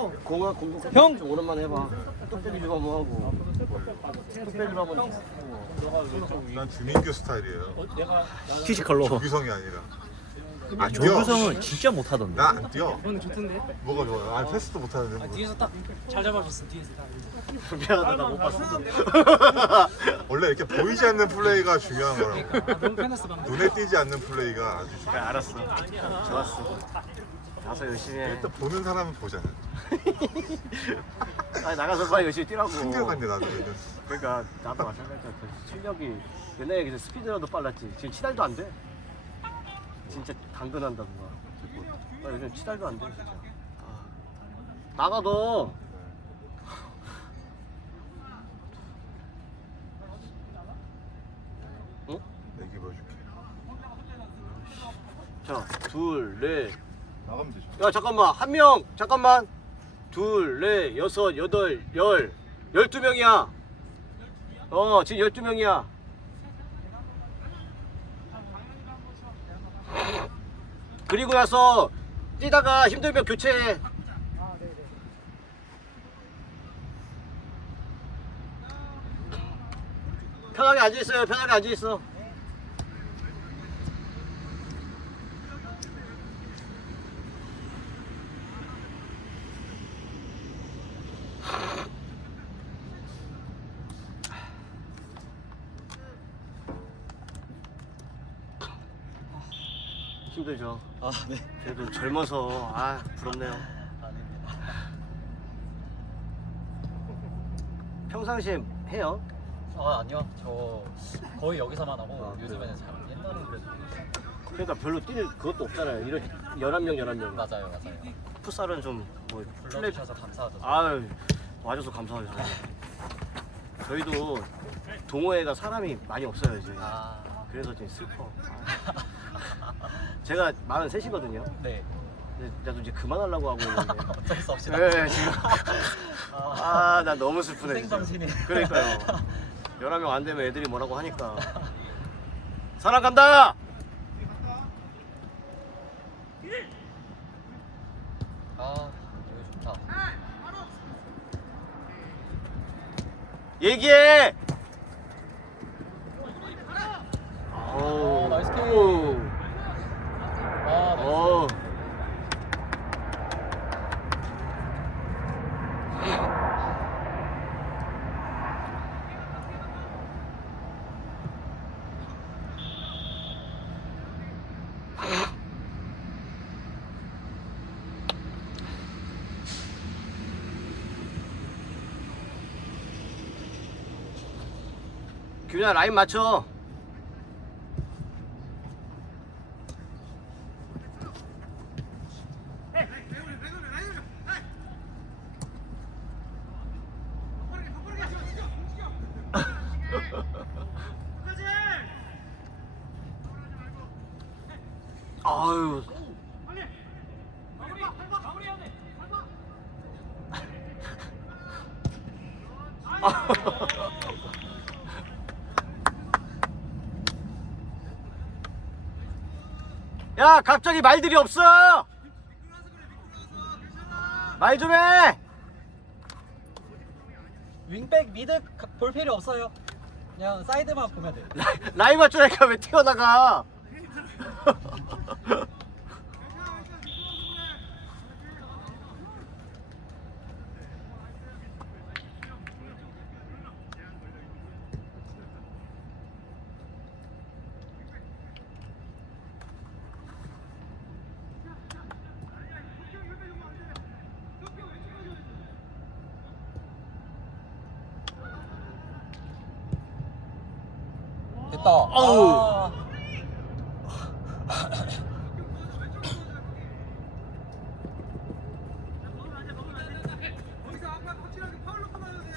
어. 공학 공동 형! 좀 오랜만에 해봐. 뚝배기 좀 한번 하고. 뚝배기로 한번 하고. 난 주민규 스타일이에요. 피지컬로. 조규성이 아니라. 아, 안 뛰어. 조규성은 진짜 못하던데. 나 안 뛰어. 오늘 좋던데? 뭐가 좋아요? 아 패스도 못 하는데. 뭐. 뒤에서 딱 잘 잡아줬어 뒤에서 딱 미안하다 나 못 봤어. 원래 이렇게 보이지 않는 플레이가 중요한 거라고. 아, 너무 편했어 방금 눈에 띄지 않는 플레이가 아주 중요해. 그래 알았어. 좋았어. 가서 열심히 해. 일단 보는 사람은 보잖아. 아니 나가서 빨리 열심히 뛰라고. 충격한데 나도 요즘. 그러니까 나도 마찬가지야. 그 실력이 옛날에 그 스피드라도 빨랐지. 지금 치달도 안 돼. 진짜 당근한다 누가. 나 요즘 치달도 안 돼 진짜. 아. 나가 너. 응? 내기 보여줄게. 자, 둘, 넷. 나가면 되죠. 야, 잠깐만. 한 명. 잠깐만. 둘, 넷, 여섯, 여덟, 열. 열두 명이야. 어, 지금 열두 명이야. 그리고 나서 뛰다가 힘들면 교체해. 편하게 앉아 있어요. 편하게 앉아 있어. 힘들죠. 아, 네. 그래도 젊어서 아 부럽네요. 평상시에 해요? 아 아니요 저 거의 여기서만 하고 아, 요즘에는 잘 옛날에는 그래도 그러니까 별로 뛸 그것도 없잖아요. 이런 11명, 11명. 맞아요 맞아요 풋살은 좀뭐 플레이 불러주셔서 감사하죠 아유 와줘서 감사하죠. 저희도 동호회가 사람이 많이 없어요 이제. 아, 그래서 좀 슬퍼. 아. 제가 43이거든요. 네 근데 나도 이제 그만하려고 하고 있는데. 어쩔 수 없이 네, 지금. 아, 아, 나 너무 슬프네. 진짜. 희생정신이. 그러니까요. 11명 안 되면 애들이 뭐라고 하니까. 사랑 간다! 아 여기 좋다 얘기해! 오, 나이스 킥. 오, 아 네. 오. 규야 라인 맞춰. 아유. 야, 갑자기 말들이 없어! 말 좀 해! 윙백 미드 가- 볼 필요 없어요 그냥 사이드만 보면 돼요 라인 맞추니까 왜 튀어나가? 됐다 어우. 아,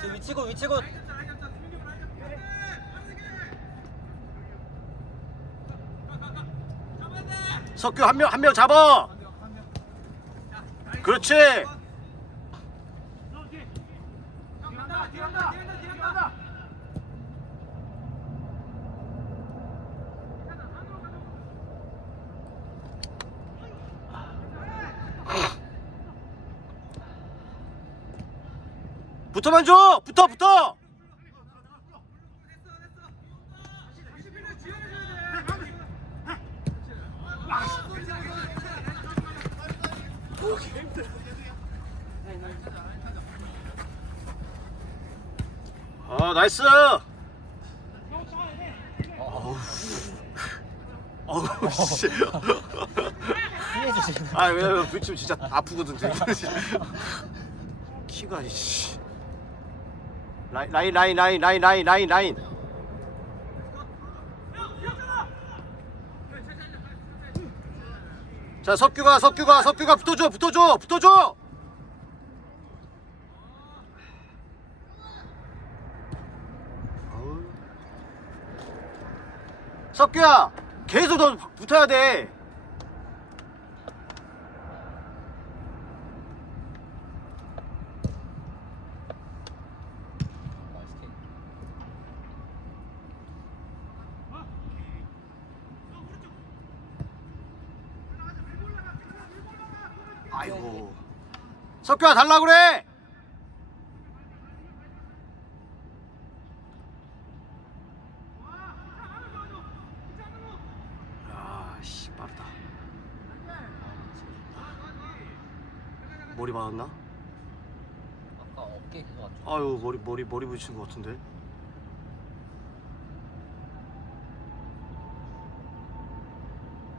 지금 위치고 위치고 석규 한 명 한 명 잡아. 그렇지. 붙어만 줘! 붙어 붙어! 아 나이스! 어우. 어우 씨. 피해주시는 아 왜냐면 부딪히면 진짜 아프거든 되게 키가 이씨 라인 라인 라인 라인 라인 라인 라인 자 석규가 석규가 석규가 붙어줘 붙어줘 붙어줘. 석규야 계속 너 붙어야 돼 아이고 석규야 달라 그래 야씨 빠르다 머리 맞았나? 아까 어깨 계속 안 좋아 아유 머리 머리 머리 부딪힌 것 같은데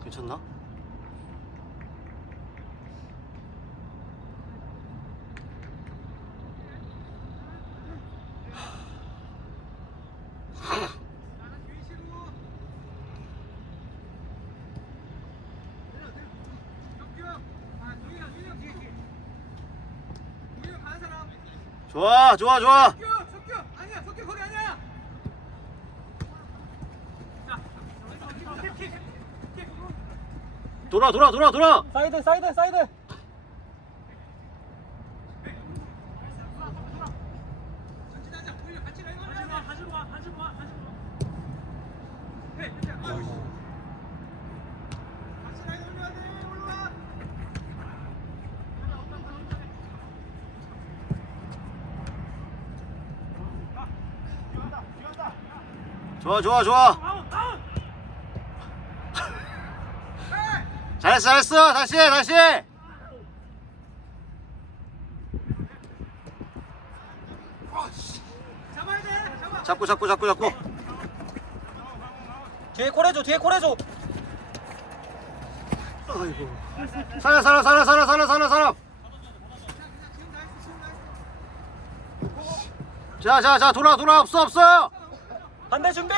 괜찮나? 좋아 좋아 좋아. 돌아 돌아 돌아 돌아. 사이드 사이드 사이드 좋아 좋아 좋아. 잘했어 잘했어. 다시 해 다시 해. 잡고 잡고 잡고 잡고. 뒤에 콜해줘 뒤에 콜해줘. 아이고. 살아 살아 살아 살아 살아 살아 살아. 자자자 돌아 돌아. 없어 없어 반대 준비!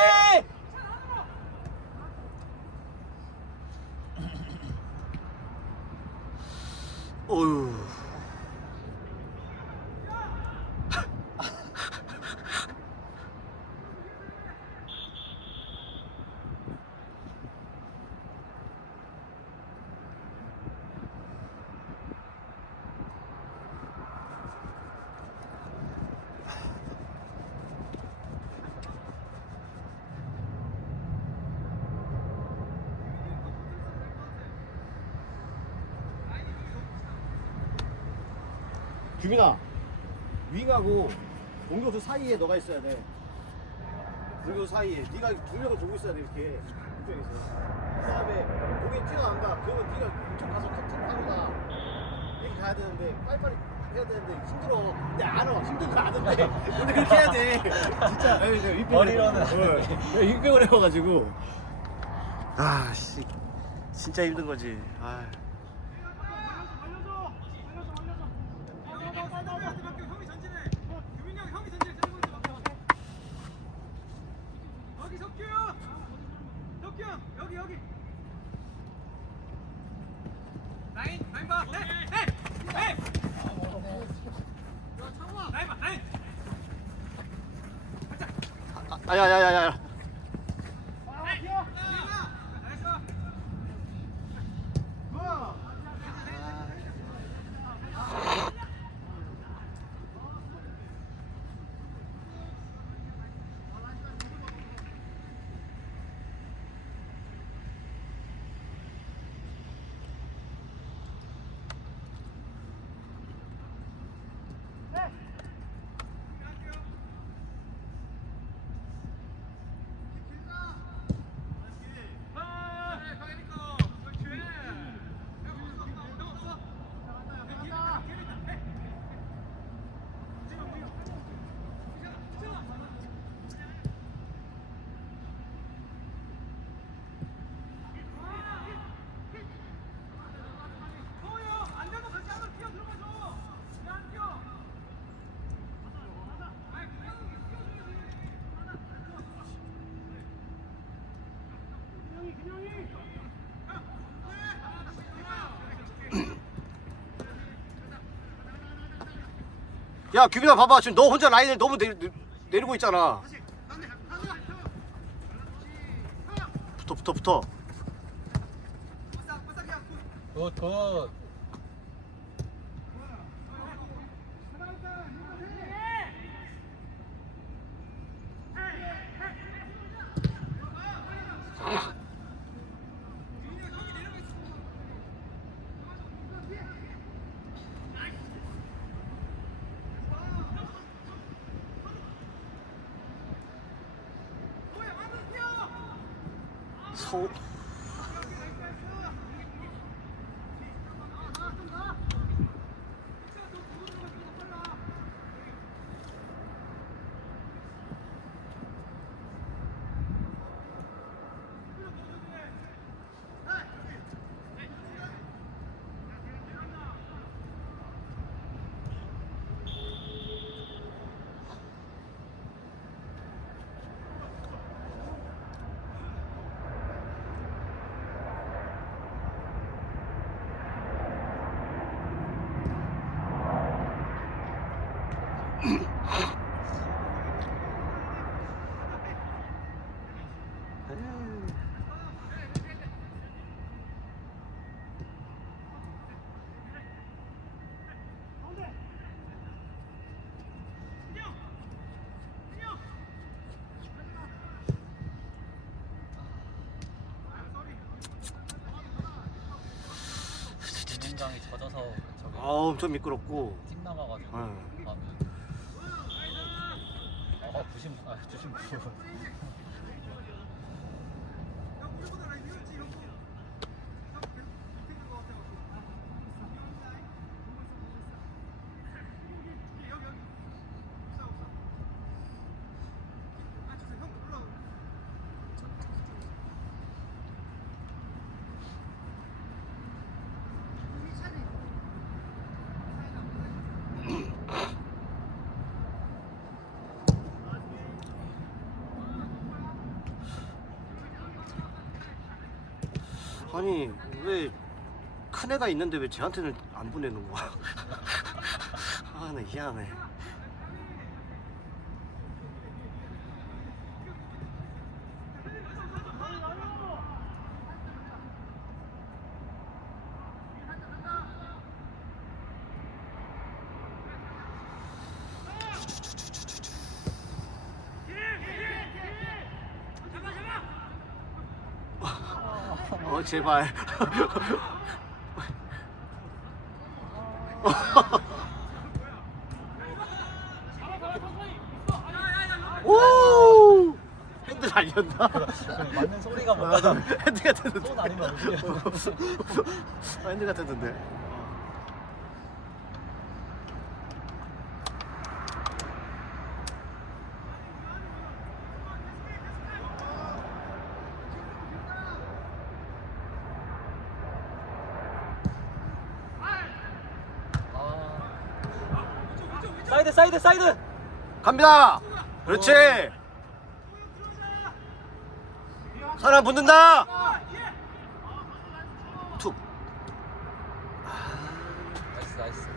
어휴 규민아 윙하고 공격수 사이에 너가 있어야 돼. 공격수 사이에. 네가 두 명을 보고 있어야 돼 이렇게. 입장에서. 그 다음에 공이 튀어나온다. 그러면 네가 이쪽 가서 커팅하거나 이렇게 가야 되는데 빨리빨리 해야 되는데 힘들어. 근데 알아 힘든 거 아는데 근데 그렇게 해야 돼. 진짜. 윗병을 머리로는 내가 윗병을 해봐가지고. 아씨. 진짜 힘든 거지. 아. 야 규빈아 봐봐. 지금 너 혼자 라인을 너무 내, 내리고 있잖아. 붙어 붙어 붙어. 굿굿 서 적당히 젖어서 저기 아 엄청 미끄럽고. 찡 나가가지고 네. 가면 아 90, 아 99 아니 왜 큰 애가 있는데 왜 쟤한테는 안 보내는 거야? 아나 희한해 어 제발. 오! 핸들 아니었나? 맞는 소리가 뭔가 좀 핸드 같았는데. 손 아니면 어디예요? 아, 핸드 같았는데 아. 사이드 사이드. 갑니다. 그렇지. 사람 붙는다. 툭. 나이스 나이스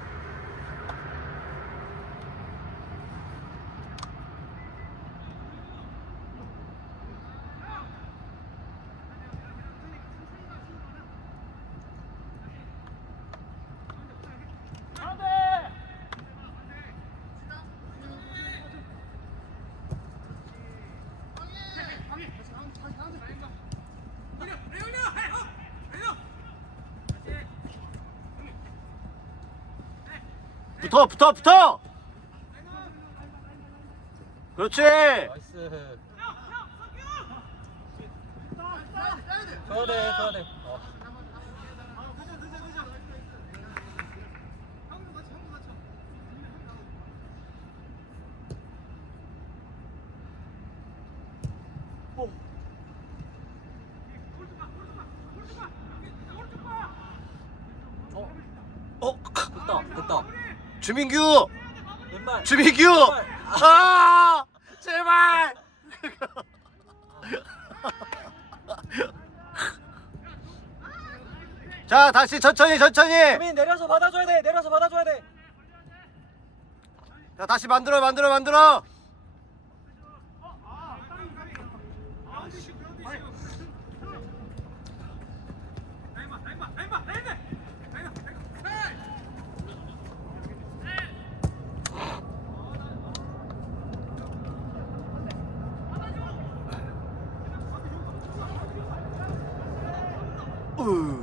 붙어 붙어 붙어! 그렇지! 나이스. 줘야 돼 줘야 돼 어 됐다 됐다 주민규! 왼발. 주민규! 왼발. 아! 제발! 자 다시 천천히 천천히! 수민 내려서 받아줘야 돼. 내려서 받아줘야 돼. 자 다시 만들어 만들어 만들어 Ooh.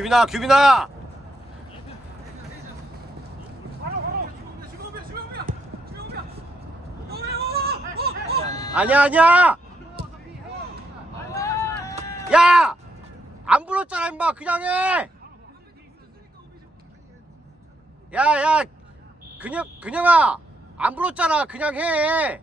규빈아 규빈아! 아니야 아니야! 야 안 불었잖아 임마. 그냥 해! 야야! 근영 근영아 안 불었잖아. 그냥 해